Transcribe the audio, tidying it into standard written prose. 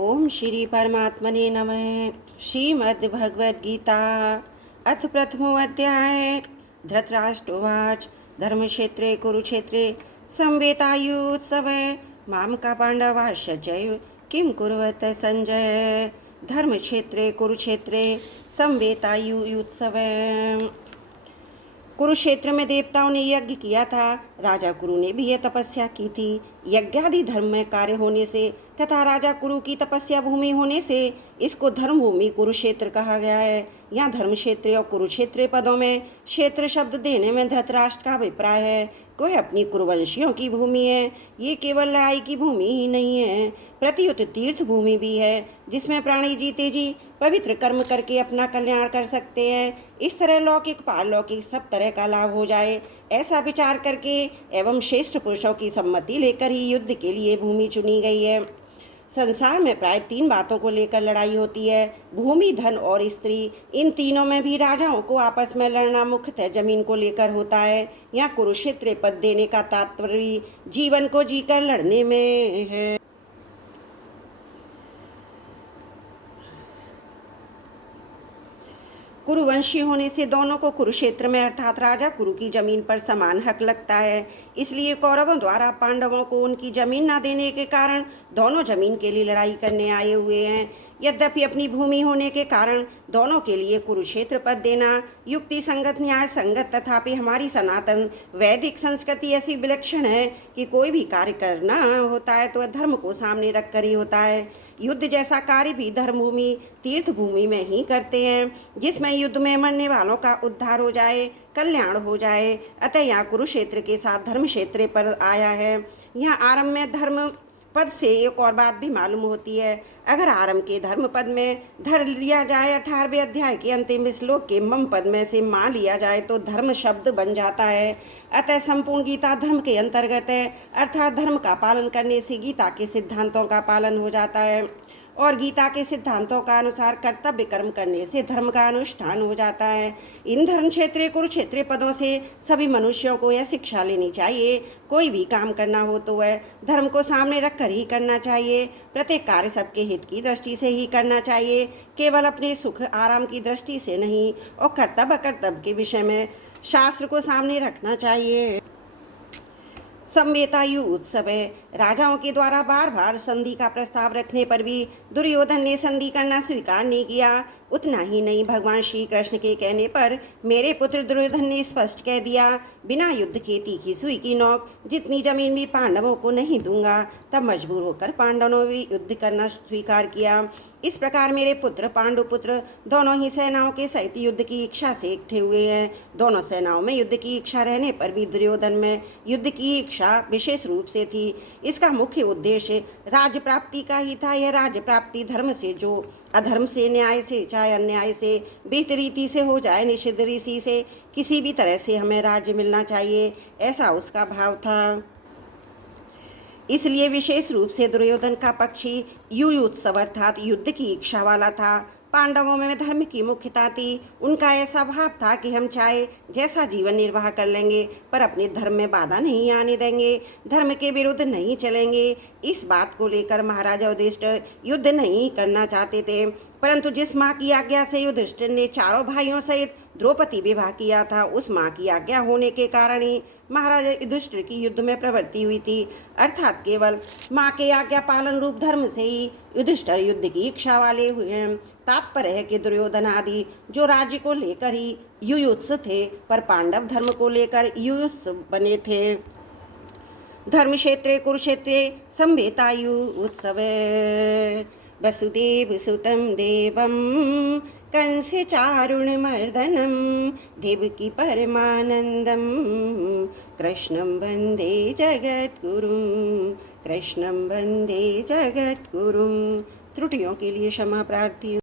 ओम श्री परमात्मने नमः। श्रीमद् भगवद गीता अथ प्रथमो अध्याय। धृतराष्ट्रोवाच धर्मक्षेत्रे कुरुक्षेत्रे संवेतायुत्सवे मामका पांडवाश्च चैव किं कुर्वत संजय। धर्मक्षेत्रे कुरुक्षेत्रे संवेतायुत्सवे। कुरुक्षेत्र में देवताओं ने यज्ञ किया था। राजा कुरु ने भी यह तपस्या की थी। यज्ञादि धर्म में कार्य होने से तथा राजा कुरु की तपस्या भूमि होने से इसको धर्म भूमि कुरुक्षेत्र कहा गया है। यहाँ धर्म क्षेत्र और कुरुक्षेत्र पदों में क्षेत्र शब्द देने में धृतराष्ट्र का अभिप्राय है वह अपनी कुरुवंशियों की भूमि है। ये केवल लड़ाई की भूमि ही नहीं है, प्रत्युत तीर्थ भूमि भी है जिसमें प्राणी जीते जी पवित्र कर्म करके अपना कल्याण कर सकते हैं। इस तरह लौकिक पारलौकिक सब तरह का लाभ हो जाए, ऐसा विचार करके एवं श्रेष्ठ पुरुषों की सम्मति लेकर ही युद्ध के लिए भूमि चुनी गई है। संसार में प्राय 3 बातों को लेकर लड़ाई होती है, भूमि, धन और स्त्री। इन तीनों में भी राजाओं को आपस में लड़ना मुख्यतः जमीन को लेकर होता है। यहाँ कुरुक्षेत्र पद देने का तात्पर्य जीवन को जीकर लड़ने में है। कुरुवंशी होने से दोनों को कुरुक्षेत्र में अर्थात राजा कुरु की जमीन पर समान हक लगता है। इसलिए कौरवों द्वारा पांडवों को उनकी जमीन न देने के कारण दोनों जमीन के लिए लड़ाई करने आए हुए हैं। यद्यपि अपनी भूमि होने के कारण दोनों के लिए कुरुक्षेत्र पद देना युक्ति संगत न्याय संगत, तथापि हमारी सनातन वैदिक संस्कृति ऐसी विलक्षण है कि कोई भी कार्य करना होता है तो धर्म को सामने रखकर ही होता है। युद्ध जैसा कार्य भी धर्मभूमि तीर्थ भूमि में ही करते हैं, जिसमें युद्ध में मरने वालों का उद्धार हो जाए, कल्याण हो जाए। अतः यहाँ कुरुक्षेत्र के साथ धर्म क्षेत्र पर आया है। यहाँ आरंभ में धर्म पद से एक और बात भी मालूम होती है। अगर आरंभ के धर्म पद में धर लिया जाए 18वें अध्याय के अंतिम श्लोक के मम पद में से मान लिया जाए तो धर्म शब्द बन जाता है। अतः संपूर्ण गीता धर्म के अंतर्गत है, अर्थात धर्म का पालन करने से गीता के सिद्धांतों का पालन हो जाता है और गीता के सिद्धांतों का अनुसार कर्तव्य कर्म करने से धर्म का अनुष्ठान हो जाता है। इन धर्म क्षेत्र कुरुक्षेत्र पदों से सभी मनुष्यों को यह शिक्षा लेनी चाहिए, कोई भी काम करना हो तो वह धर्म को सामने रखकर ही करना चाहिए। प्रत्येक कार्य सबके हित की दृष्टि से ही करना चाहिए, केवल अपने सुख आराम की दृष्टि से नहीं, और कर्तव्य अकर्तव्य के विषय में शास्त्र को सामने रखना चाहिए। संवेतायु उत्सव है। राजाओं के द्वारा बार बार संधि का प्रस्ताव रखने पर भी दुर्योधन ने संधि करना स्वीकार नहीं किया। उतना ही नहीं, भगवान श्री कृष्ण के कहने पर मेरे पुत्र दुर्योधन ने स्पष्ट कह दिया, बिना युद्ध के तीखी सुई की नोक जितनी जमीन भी पांडवों को नहीं दूंगा। तब मजबूर होकर पांडवों ने युद्ध करना स्वीकार किया। इस प्रकार मेरे पुत्र पांडुपुत्र दोनों ही सेनाओं के सहित युद्ध की इच्छा से इकट्ठे हुए हैं। दोनों सेनाओं में युद्ध की इच्छा रहने पर भी दुर्योधन में युद्ध की इच्छा विशेष रूप से थी। इसका मुख्य उद्देश्य राज्य प्राप्ति का ही था। यह राज्य प्राप्ति धर्म से जो अधर्म से, न्याय से चाहे अन्याय से, विहित रीति से हो चाहे निषिद्ध रीति से, किसी भी तरह से हमें राज्य मिलना चाहिए, ऐसा उसका भाव था। इसलिए विशेष रूप से दुर्योधन का पक्षी युयुत्सव अर्थात युद्ध की इच्छा वाला था। पांडवों में धर्म की मुख्यता थी। उनका ऐसा भाव था कि हम चाहे जैसा जीवन निर्वाह कर लेंगे पर अपने धर्म में बाधा नहीं आने देंगे, धर्म के विरुद्ध नहीं चलेंगे। इस बात को लेकर महाराजा युधिष्ठिर युद्ध नहीं करना चाहते थे, परंतु जिस माँ की आज्ञा से युधिष्ठिर ने चारों भाइयों सहित द्रौपदी विवाह किया था, उस माँ की आज्ञा होने के कारण ही महाराजा युधिष्ठिर की युद्ध में प्रवृत्ति हुई थी। अर्थात केवल माँ के आज्ञा पालन रूप धर्म से ही युधिष्ठिर युद्ध की इच्छा वाले हुए हैं। तात्पर्य है कि दुर्योधन आदि जो राज्य को लेकर ही युयुत्स थे, पर पांडव धर्म को लेकर युयुत्स बने थे। धर्म क्षेत्रे कुरुक्षेत्रे संवेतायु उत्सवे वसुदेव सुतं देवं कंस चारुणमर्दनं देवकी परमानंदं कृष्णं वंदे जगद्गुरुं कृष्णं वंदे जगद्गुरुं। त्रुटियों के लिए क्षमा प्रार्थी।